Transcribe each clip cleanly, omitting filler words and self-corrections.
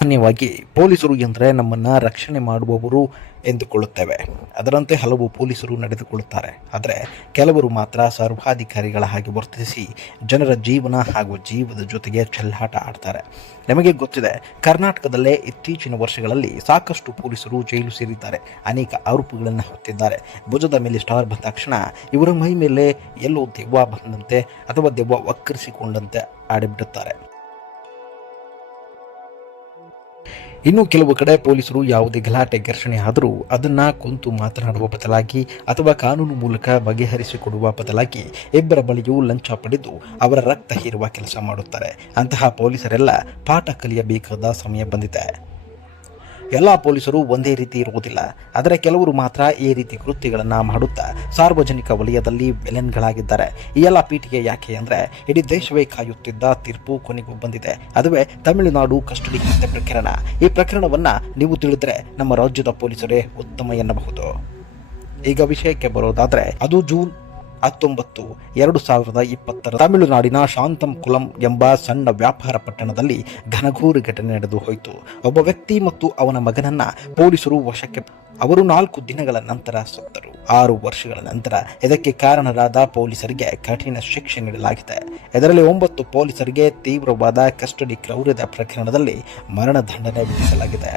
ಸಾಮಾನ್ಯವಾಗಿ ಪೊಲೀಸರು ಎಂದರೆ ನಮ್ಮನ್ನು ರಕ್ಷಣೆ ಮಾಡುವವರು ಎಂದುಕೊಳ್ಳುತ್ತೇವೆ. ಅದರಂತೆ ಹಲವು ಪೊಲೀಸರು ನಡೆದುಕೊಳ್ಳುತ್ತಾರೆ. ಆದರೆ ಕೆಲವರು ಮಾತ್ರ ಸರ್ವಾಧಿಕಾರಿಗಳ ಹಾಗೆ ವರ್ತಿಸಿ ಜನರ ಜೀವನ ಹಾಗೂ ಜೀವದ ಜೊತೆಗೆ ಚೆಲ್ಲಾಟ ಆಡ್ತಾರೆ. ನಮಗೆ ಗೊತ್ತಿದೆ, ಕರ್ನಾಟಕದಲ್ಲೇ ಇತ್ತೀಚಿನ ವರ್ಷಗಳಲ್ಲಿ ಸಾಕಷ್ಟು ಪೊಲೀಸರು ಜೈಲು ಸೇರಿದ್ದಾರೆ. ಅನೇಕ ಆರೋಪಗಳನ್ನು ಹೊತ್ತಿದ್ದಾರೆ. ಭುಜದ ಮೇಲೆ ಸ್ಟಾರ್ ಬಂದ ತಕ್ಷಣ ಇವರ ಮೈ ಮೇಲೆ ಎಲ್ಲೋ ದೆವ್ವ ಬಂದಂತೆ ಅಥವಾ ದೆವ್ವ ವಕ್ರಿಸಿಕೊಂಡಂತೆ ಆಡಿಬಿಡುತ್ತಾರೆ. ಇನ್ನು ಕೆಲವು ಕಡೆ ಪೊಲೀಸರು ಯಾವುದೇ ಗಲಾಟೆ ಘರ್ಷಣೆ ಆದರೂ ಅದನ್ನು ಕುಂತು ಮಾತನಾಡುವ ಬದಲಾಗಿ ಅಥವಾ ಕಾನೂನು ಮೂಲಕ ಬಗೆಹರಿಸಿಕೊಡುವ ಬದಲಾಗಿ ಇಬ್ಬರ ಬಳಿಯೂ ಲಂಚ ಪಡೆದು ಅವರ ರಕ್ತ ಹೀರುವ ಕೆಲಸ ಮಾಡುತ್ತಾರೆ. ಅಂತಹ ಪೊಲೀಸರೆಲ್ಲ ಪಾಠ ಕಲಿಯಬೇಕಾದ ಸಮಯ ಬಂದಿದೆ. ಎಲ್ಲ ಪೊಲೀಸರು ಒಂದೇ ರೀತಿ ಇರುವುದಿಲ್ಲ. ಆದರೆ ಕೆಲವರು ಮಾತ್ರ ಈ ರೀತಿ ಕೃತ್ಯಗಳನ್ನು ಮಾಡುತ್ತಾ ಸಾರ್ವಜನಿಕ ವಲಯದಲ್ಲಿ ವಿಲನ್ಗಳಾಗಿದ್ದಾರೆ. ಈ ಎಲ್ಲ ಪೀಠಿಗೆ ಯಾಕೆ ಅಂದರೆ ಇಡೀ ದೇಶವೇ ಕಾಯುತ್ತಿದ್ದ ತೀರ್ಪು ಕೊನೆಗೂ ಬಂದಿದೆ. ಅದುವೇ ತಮಿಳುನಾಡು ಕಸ್ಟಡಿ ಹತ್ಯೆ ಪ್ರಕರಣ. ಈ ಪ್ರಕರಣವನ್ನು ನೀವು ತಿಳಿದರೆ ನಮ್ಮ ರಾಜ್ಯದ ಪೊಲೀಸರೇ ಉತ್ತಮ ಎನ್ನಬಹುದು. ಈಗ ವಿಷಯಕ್ಕೆ ಬರೋದಾದರೆ ಅದು ಜೂನ್ 19, 2020 ತಮಿಳುನಾಡಿನ ಶಾಂತಂಕುಲಂ ಎಂಬ ಸಣ್ಣ ವ್ಯಾಪಾರ ಪಟ್ಟಣದಲ್ಲಿ ಘನಘೋರ ಘಟನೆ ನಡೆದು ಹೋಯಿತು. ಒಬ್ಬ ವ್ಯಕ್ತಿ ಮತ್ತು ಅವನ ಮಗನನ್ನ ಪೊಲೀಸರು ವಶಕ್ಕೆ. ಅವರು 4 ದಿನಗಳ ನಂತರ ಸತ್ತರು. 6 ವರ್ಷಗಳ ನಂತರ ಇದಕ್ಕೆ ಕಾರಣರಾದ ಪೊಲೀಸರಿಗೆ ಕಠಿಣ ಶಿಕ್ಷೆ ನೀಡಲಾಗಿದೆ. ಇದರಲ್ಲಿ 9 ಪೊಲೀಸರಿಗೆ ತೀವ್ರವಾದ ಕಸ್ಟಡಿ ಕ್ರೌರ್ಯದ ಪ್ರಕರಣದಲ್ಲಿ ಮರಣದಂಡನೆ ವಿಧಿಸಲಾಗಿದೆ.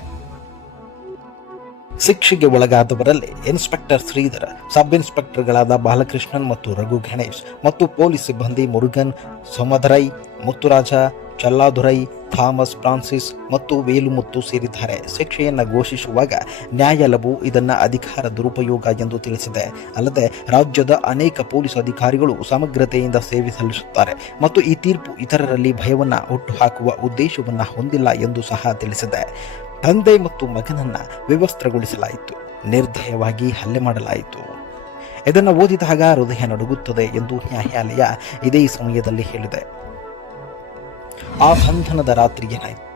ಶಿಕ್ಷೆಗೆ ಒಳಗಾದವರಲ್ಲಿ ಇನ್ಸ್ಪೆಕ್ಟರ್ ಶ್ರೀಧರ್, ಸಬ್ ಇನ್ಸ್ಪೆಕ್ಟರ್ಗಳಾದ ಬಾಲಕೃಷ್ಣನ್ ಮತ್ತು ರಘು ಗಣೇಶ್ ಮತ್ತು ಪೊಲೀಸ್ ಸಿಬ್ಬಂದಿ ಮುರುಗನ್, ಸೋಮಧರೈ, ಮುತ್ತುರಾಜ, ಚಲ್ಲಾದುರೈ, ಥಾಮಸ್ ಫ್ರಾನ್ಸಿಸ್ ಮತ್ತು ವೇಲುಮುತ್ತು ಸೇರಿದ್ದಾರೆ. ಶಿಕ್ಷೆಯನ್ನು ಘೋಷಿಸುವಾಗ ನ್ಯಾಯಾಲಯವು ಇದನ್ನು ಅಧಿಕಾರ ದುರುಪಯೋಗ ಎಂದು ತಿಳಿಸಿದೆ. ಅಲ್ಲದೆ ರಾಜ್ಯದ ಅನೇಕ ಪೊಲೀಸ್ ಅಧಿಕಾರಿಗಳು ಸಮಗ್ರತೆಯಿಂದ ಸೇವೆ ಸಲ್ಲಿಸುತ್ತಾರೆ ಮತ್ತು ಈ ತೀರ್ಪು ಇತರರಲ್ಲಿ ಭಯವನ್ನು ಹುಟ್ಟುಹಾಕುವ ಉದ್ದೇಶವನ್ನು ಹೊಂದಿಲ್ಲ ಎಂದು ಸಹ ತಿಳಿಸಿದೆ. ತಂದೆ ಮತ್ತು ಮಗನನ್ನು ವಿವಸ್ತ್ರಗೊಳಿಸಲಾಯಿತು, ನಿರ್ದಯವಾಗಿ ಹಲ್ಲೆ ಮಾಡಲಾಯಿತು. ಇದನ್ನು ಓದಿದಾಗ ಹೃದಯ ನಡುಗುತ್ತದೆ ಎಂದು ನ್ಯಾಯಾಲಯ ಇದೇ ಸಮಯದಲ್ಲಿ ಹೇಳಿದೆ. ಆ ಬಂಧನದ ರಾತ್ರಿ ಏನಾಯಿತು?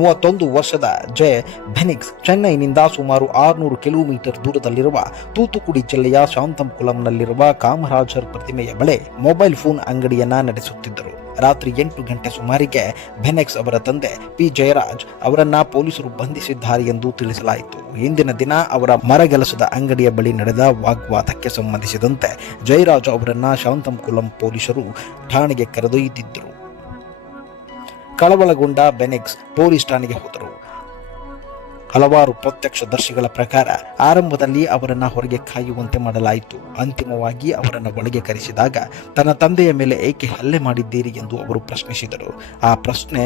31 ವರ್ಷದ ಜೆ ಬೆನಿಕ್ಸ್ ಚೆನ್ನೈನಿಂದ ಸುಮಾರು 600 ಕಿಲೋಮೀಟರ್ ದೂರದಲ್ಲಿರುವ ತೂತುಕುಡಿ ಜಿಲ್ಲೆಯ ಶಾಂತಂಕುಲಂನಲ್ಲಿರುವ ಕಾಮರಾಜರ್ ಪ್ರತಿಮೆಯ ಬಳಿ ಮೊಬೈಲ್ ಫೋನ್ ಅಂಗಡಿಯನ್ನ ನಡೆಸುತ್ತಿದ್ದರು. ರಾತ್ರಿ 8 ಗಂಟೆ ಸುಮಾರಿಗೆ ಬೆನೆಕ್ಸ್ ಅವರ ತಂದೆ ಪಿ ಜಯರಾಜ್ ಅವರನ್ನ ಪೊಲೀಸರು ಬಂಧಿಸಿದ್ದಾರೆ ಎಂದು ತಿಳಿಸಲಾಯಿತು. ಹಿಂದಿನ ದಿನ ಅವರ ಮರಗೆಲಸದ ಅಂಗಡಿಯ ಬಳಿ ನಡೆದ ವಾಗ್ವಾದಕ್ಕೆ ಸಂಬಂಧಿಸಿದಂತೆ ಜಯರಾಜ್ ಅವರನ್ನ ಶಾಂತಂಕುಲಂ ಪೊಲೀಸರು ಠಾಣೆಗೆ ಕರೆದೊಯ್ದಿದ್ದರು. ಕಳವಳಗೊಂಡ ಬೆನೆಕ್ಸ್ ಪೊಲೀಸ್ ಠಾಣೆಗೆ ಹೋದರು. ಹಲವಾರು ಪ್ರತ್ಯಕ್ಷದರ್ಶಿಗಳ ಪ್ರಕಾರ ಆರಂಭದಲ್ಲಿ ಅವರನ್ನು ಹೊರಗೆ ಕಾಯುವಂತೆ ಮಾಡಲಾಯಿತು. ಅಂತಿಮವಾಗಿ ಅವರನ್ನು ಒಳಗೆ ಕರೆಸಿದಾಗ ತನ್ನ ತಂದೆಯ ಮೇಲೆ ಏಕೆ ಹಲ್ಲೆ ಮಾಡಿದ್ದೀರಿ ಎಂದು ಅವರು ಪ್ರಶ್ನಿಸಿದರು. ಆ ಪ್ರಶ್ನೆ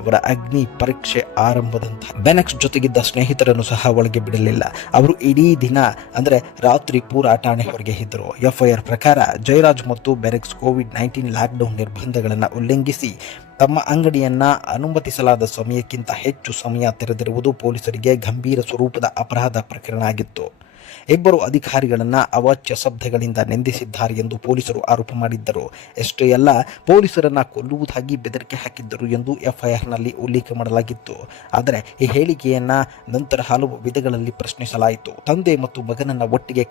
ಅವರ ಅಗ್ನಿ ಪರೀಕ್ಷೆ ಆರಂಭದಂತ. ಬೆನೆಕ್ಸ್ ಜೊತೆಗಿದ್ದ ಸ್ನೇಹಿತರನ್ನು ಸಹ ಒಳಗೆ ಬಿಡಲಿಲ್ಲ. ಅವರು ಇಡೀ ದಿನ ಅಂದರೆ ರಾತ್ರಿ ಪೂರ ಠಾಣೆ ಹೊರಗೆ ಇದ್ದರು. ಎಫ್ಐಆರ್ ಪ್ರಕಾರ ಜಯರಾಜ್ ಮತ್ತು ಬೆನೆಕ್ಸ್ ಕೋವಿಡ್-19 ಲಾಕ್ಡೌನ್ ನಿರ್ಬಂಧಗಳನ್ನು ಉಲ್ಲಂಘಿಸಿ ತಮ್ಮ ಅಂಗಡಿಯನ್ನ ಅನುಮತಿಸಲಾದ ಸಮಯಕ್ಕಿಂತ ಹೆಚ್ಚು ಸಮಯ ತೆರೆದಿರುವುದು ಪೊಲೀಸರಿಗೆ ಗಂಭೀರ ಸ್ವರೂಪದ ಅಪರಾಧ ಪ್ರಕರಣ ಆಗಿತ್ತು. ಇಬ್ಬರು ಅಧಿಕಾರಿಗಳನ್ನು ಅವಾಚ್ಯ ಶಬ್ದಗಳಿಂದ ನಿಂದಿಸಿದ್ದಾರೆ ಎಂದು ಪೊಲೀಸರು ಆರೋಪ ಮಾಡಿದ್ದರು. ಎಷ್ಟೇ ಅಲ್ಲ, ಪೊಲೀಸರನ್ನ ಕೊಲ್ಲುವುದಾಗಿ ಬೆದರಿಕೆ ಹಾಕಿದ್ದರು ಎಂದು ಎಫ್ಐಆರ್ನಲ್ಲಿ ಉಲ್ಲೇಖ ಮಾಡಲಾಗಿತ್ತು. ಆದರೆ ಈ ಹೇಳಿಕೆಯನ್ನ ನಂತರ ಹಲವು ವಿಧಗಳಲ್ಲಿ ಪ್ರಶ್ನಿಸಲಾಯಿತು. ತಂದೆ ಮತ್ತು ಮಗನನ್ನ ಒಟ್ಟಿಗೆ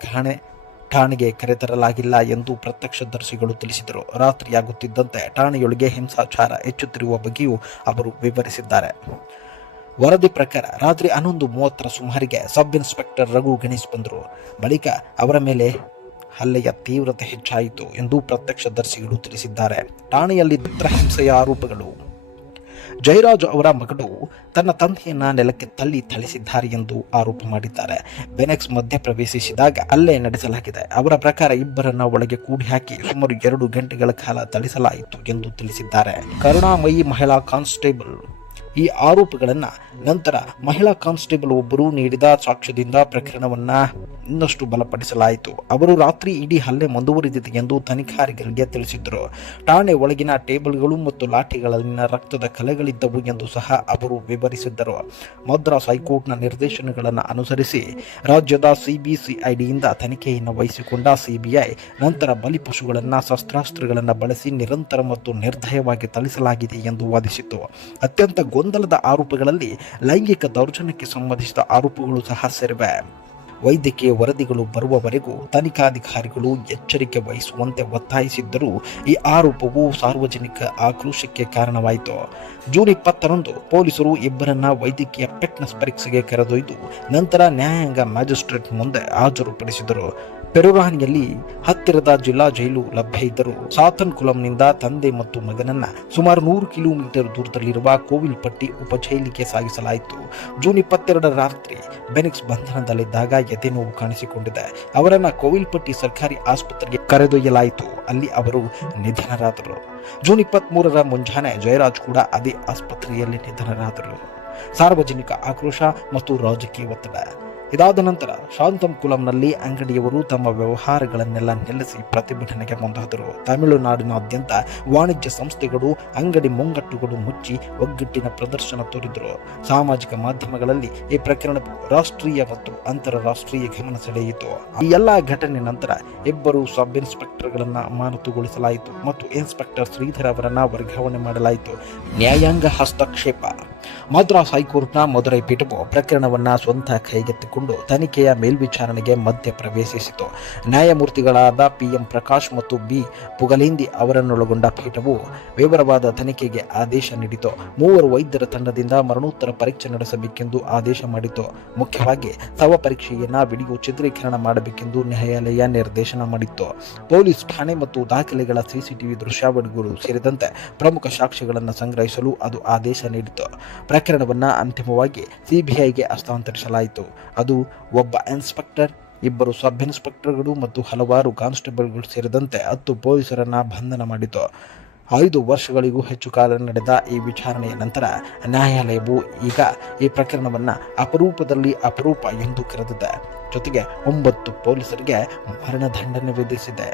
ಠಾಣೆಗೆ ಕರೆತರಲಾಗಿಲ್ಲ ಎಂದು ಪ್ರತ್ಯಕ್ಷದರ್ಶಿಗಳು ತಿಳಿಸಿದರು. ರಾತ್ರಿಯಾಗುತ್ತಿದ್ದಂತೆ ಠಾಣೆಯೊಳಗೆ ಹಿಂಸಾಚಾರ ಹೆಚ್ಚುತ್ತಿರುವ ಬಗ್ಗೆಯೂ ಅವರು ವಿವರಿಸಿದ್ದಾರೆ. ವರದಿ ಪ್ರಕಾರ ರಾತ್ರಿ 11:30 ಸುಮಾರಿಗೆ ಸಬ್ ಇನ್ಸ್ಪೆಕ್ಟರ್ ರಘು ಗಣೇಶ್ ಬಂದರು. ಬಳಿಕ ಅವರ ಮೇಲೆ ಹಲ್ಲೆಯ ತೀವ್ರತೆ ಹೆಚ್ಚಾಯಿತು ಎಂದು ಪ್ರತ್ಯಕ್ಷದರ್ಶಿಗಳು ತಿಳಿಸಿದ್ದಾರೆ. ಠಾಣೆಯಲ್ಲಿ ಚಿತ್ರಹಿಂಸೆಯ ಆರೋಪಗಳು. ಜಯರಾಜ್ ಅವರ ಮಗಳು ತನ್ನ ತಂದೆಯನ್ನ ನೆಲಕ್ಕೆ ಥಳಿಸಿದ್ದಾರೆ ಎಂದು ಆರೋಪ ಮಾಡಿದ್ದಾರೆ. ಬೆನೆಕ್ಸ್ ಮಧ್ಯ ಪ್ರವೇಶಿಸಿದಾಗ ಹಲ್ಲೆ ನಡೆಸಲಾಗಿದೆ. ಅವರ ಪ್ರಕಾರ ಇಬ್ಬರನ್ನ ಒಳಗೆ ಕೂಡಿ ಹಾಕಿ ಸುಮಾರು 2 ಗಂಟೆಗಳ ಕಾಲ ಥಳಿಸಲಾಯಿತು ಎಂದು ತಿಳಿಸಿದ್ದಾರೆ. ಕರುಣಾಮಯಿ ಮಹಿಳಾ ಕಾನ್ಸ್ಟೇಬಲ್ ಈ ಆರೋಪಗಳನ್ನು ನಂತರ ಮಹಿಳಾ ಕಾನ್ಸ್ಟೇಬಲ್ ಒಬ್ಬರು ನೀಡಿದ ಸಾಕ್ಷ್ಯದಿಂದ ಪ್ರಕರಣವನ್ನು ಇನ್ನಷ್ಟು ಬಲಪಡಿಸಲಾಯಿತು. ಅವರು ರಾತ್ರಿ ಇಡೀ ಹಲ್ಲೆ ಮುಂದುವರಿದಿದೆ ಎಂದು ತನಿಖಾಧಿಕಾರಿಗಳಿಗೆ ತಿಳಿಸಿದ್ದರು. ಠಾಣೆ ಒಳಗಿನ ಟೇಬಲ್ಗಳು ಮತ್ತು ಲಾಠಿಗಳಲ್ಲಿನ ರಕ್ತದ ಕಲೆಗಳಿದ್ದವು ಎಂದು ಸಹ ಅವರು ವಿವರಿಸಿದ್ದರು. ಮದ್ರಾಸ್ ಹೈಕೋರ್ಟ್ನ ನಿರ್ದೇಶನಗಳನ್ನು ಅನುಸರಿಸಿ ರಾಜ್ಯದ ಸಿಬಿಸಿಐಡಿಯಿಂದ ತನಿಖೆಯನ್ನು ವಹಿಸಿಕೊಂಡ ಸಿಬಿಐ ನಂತರ ಬಲಿಪಶುಗಳನ್ನು ಶಸ್ತ್ರಾಸ್ತ್ರಗಳನ್ನು ಬಳಸಿ ನಿರಂತರ ಮತ್ತು ನಿರ್ದಯವಾಗಿ ಥಳಿಸಲಾಗಿದೆ ಎಂದು ವಾದಿಸಿತು. ಅತ್ಯಂತ ಗೊಂದಲದ ಆರೋಪಗಳಲ್ಲಿ ಲೈಂಗಿಕ ದೌರ್ಜನ್ಯಕ್ಕೆ ಸಂಬಂಧಿಸಿದ ಆರೋಪಗಳು ಸಹ ಸೇರಿವೆ. ವೈದ್ಯಕೀಯ ವರದಿಗಳು ಬರುವವರೆಗೂ ತನಿಖಾಧಿಕಾರಿಗಳು ಎಚ್ಚರಿಕೆ ವಹಿಸುವಂತೆ ಒತ್ತಾಯಿಸಿದ್ದರೂ ಈ ಆರೋಪವು ಸಾರ್ವಜನಿಕ ಆಕ್ರೋಶಕ್ಕೆ ಕಾರಣವಾಯಿತು. ಜೂನ್ 20ರಂದು ಪೊಲೀಸರು ಇಬ್ಬರನ್ನ ವೈದ್ಯಕೀಯ ಫಿಟ್ನೆಸ್ ಪರೀಕ್ಷೆಗೆ ಕರೆದೊಯ್ದು ನಂತರ ನ್ಯಾಯಾಂಗ ಮ್ಯಾಜಿಸ್ಟ್ರೇಟ್ ಮುಂದೆ ಹಾಜರುಪಡಿಸಿದರು. ಪೆರುರಾನಿಯಲ್ಲಿ ಹತ್ತಿರದ ಜಿಲ್ಲಾ ಜೈಲು ಲಭ್ಯ ಇದ್ದರೂ ಸಾತನ್ಕುಲಂನಿಂದ ತಂದೆ ಮತ್ತು ಮಗನನ್ನ ಸುಮಾರು 100 ಕಿಲೋಮೀಟರ್ ದೂರದಲ್ಲಿರುವ ಕೋವಿಲ್ಪಟ್ಟಿ ಉಪಜೈಲಿಗೆ ಸಾಗಿಸಲಾಯಿತು. ಜೂನ್ 22ರ ರಾತ್ರಿ ಬೆನಿಕ್ಸ್ ಬಂಧನದಲ್ಲಿದ್ದಾಗ ಎದೆ ನೋವು ಕಾಣಿಸಿಕೊಂಡಿದೆ. ಅವರನ್ನ ಕೋವಿಲ್ಪಟ್ಟಿ ಸರ್ಕಾರಿ ಆಸ್ಪತ್ರೆಗೆ ಕರೆದೊಯ್ಯಲಾಯಿತು. ಅಲ್ಲಿ ಅವರು ನಿಧನರಾದರು. ಜೂನ್ 23ರ ಮುಂಜಾನೆ ಜಯರಾಜ್ ಕೂಡ ಅದೇ ಆಸ್ಪತ್ರೆಯಲ್ಲಿ ನಿಧನರಾದರು. ಸಾರ್ವಜನಿಕ ಆಕ್ರೋಶ ಮತ್ತು ರಾಜಕೀಯ ಒತ್ತಡ. ಇದಾದ ನಂತರ ಶಾಂತಂಕುಲಂನಲ್ಲಿ ಅಂಗಡಿಯವರು ತಮ್ಮ ವ್ಯವಹಾರಗಳನ್ನೆಲ್ಲ ನಿಲ್ಲಿಸಿ ಪ್ರತಿಭಟನೆಗೆ ಮುಂದಾದರು. ತಮಿಳುನಾಡಿನಾದ್ಯಂತ ವಾಣಿಜ್ಯ ಸಂಸ್ಥೆಗಳು ಅಂಗಡಿ ಮುಂಗಟ್ಟುಗಳು ಮುಚ್ಚಿ ಒಗ್ಗಟ್ಟಿನ ಪ್ರದರ್ಶನ ತೋರಿದರು. ಸಾಮಾಜಿಕ ಮಾಧ್ಯಮಗಳಲ್ಲಿ ಈ ಪ್ರಕರಣವು ರಾಷ್ಟ್ರೀಯ ಮತ್ತು ಅಂತಾರಾಷ್ಟ್ರೀಯ ಗಮನ ಸೆಳೆಯಿತು. ಈ ಎಲ್ಲಾ ಘಟನೆ ನಂತರ ಇಬ್ಬರು ಸಬ್ ಇನ್ಸ್ಪೆಕ್ಟರ್ಗಳನ್ನ ಅಮಾನತುಗೊಳಿಸಲಾಯಿತು ಮತ್ತು ಇನ್ಸ್ಪೆಕ್ಟರ್ ಶ್ರೀಧರ್ ಅವರನ್ನ ವರ್ಗಾವಣೆ ಮಾಡಲಾಯಿತು. ನ್ಯಾಯಾಂಗ ಹಸ್ತಕ್ಷೇಪ. ಮದ್ರಾಸ್ ಹೈಕೋರ್ಟ್ನ ಮದುರೈ ಪೀಠವು ಪ್ರಕರಣವನ್ನು ಸ್ವಂತ ಕೈಗೆತ್ತಿಕೊಂಡು ತನಿಖೆಯ ಮೇಲ್ವಿಚಾರಣೆಗೆ ಮಧ್ಯ ಪ್ರವೇಶಿಸಿತು. ನ್ಯಾಯಮೂರ್ತಿಗಳಾದ PM ಪ್ರಕಾಶ್ ಮತ್ತು B ಪುಗಲೇಂದಿ ಅವರನ್ನೊಳಗೊಂಡ ಪೀಠವು ವಿವರವಾದ ತನಿಖೆಗೆ ಆದೇಶ ನೀಡಿತು. 3 ವೈದ್ಯರ ತಂಡದಿಂದ ಮರಣೋತ್ತರ ಪರೀಕ್ಷೆ ನಡೆಸಬೇಕೆಂದು ಆದೇಶ ಮಾಡಿತು. ಮುಖ್ಯವಾಗಿ ಶವ ಪರೀಕ್ಷೆಯನ್ನ ವಿಡಿಯೋ ಚಿತ್ರೀಕರಣ ಮಾಡಬೇಕೆಂದು ನ್ಯಾಯಾಲಯ ನಿರ್ದೇಶನ ಮಾಡಿತ್ತು. ಪೊಲೀಸ್ ಠಾಣೆ ಮತ್ತು ದಾಖಲೆಗಳ CCTV ದೃಶ್ಯಾವಳಿಗಳು ಸೇರಿದಂತೆ ಪ್ರಮುಖ ಸಾಕ್ಷ್ಯಗಳನ್ನು ಸಂಗ್ರಹಿಸಲು ಅದು ಆದೇಶ ನೀಡಿತು. ಪ್ರಕರಣವನ್ನು ಅಂತಿಮವಾಗಿ CBIಗೆ ಹಸ್ತಾಂತರಿಸಲಾಯಿತು. ಅದು ಒಬ್ಬ ಇನ್ಸ್ಪೆಕ್ಟರ್, 2 ಸಬ್ ಇನ್ಸ್ಪೆಕ್ಟರ್ಗಳು ಮತ್ತು ಹಲವಾರು ಕಾನ್ಸ್ಟೇಬಲ್ಗಳು ಸೇರಿದಂತೆ 10 ಪೊಲೀಸರನ್ನ ಬಂಧನ ಮಾಡಿತು. 5 ವರ್ಷಗಳಿಗೂ ಹೆಚ್ಚು ಕಾಲ ನಡೆದ ಈ ವಿಚಾರಣೆಯ ನಂತರ ನ್ಯಾಯಾಲಯವು ಈಗ ಈ ಪ್ರಕರಣವನ್ನು ಅಪರೂಪದಲ್ಲಿ ಅಪರೂಪ ಎಂದು ಕರೆದಿದೆ. ಜೊತೆಗೆ 9 ಪೊಲೀಸರಿಗೆ ಮರಣದಂಡನೆ ವಿಧಿಸಿದೆ.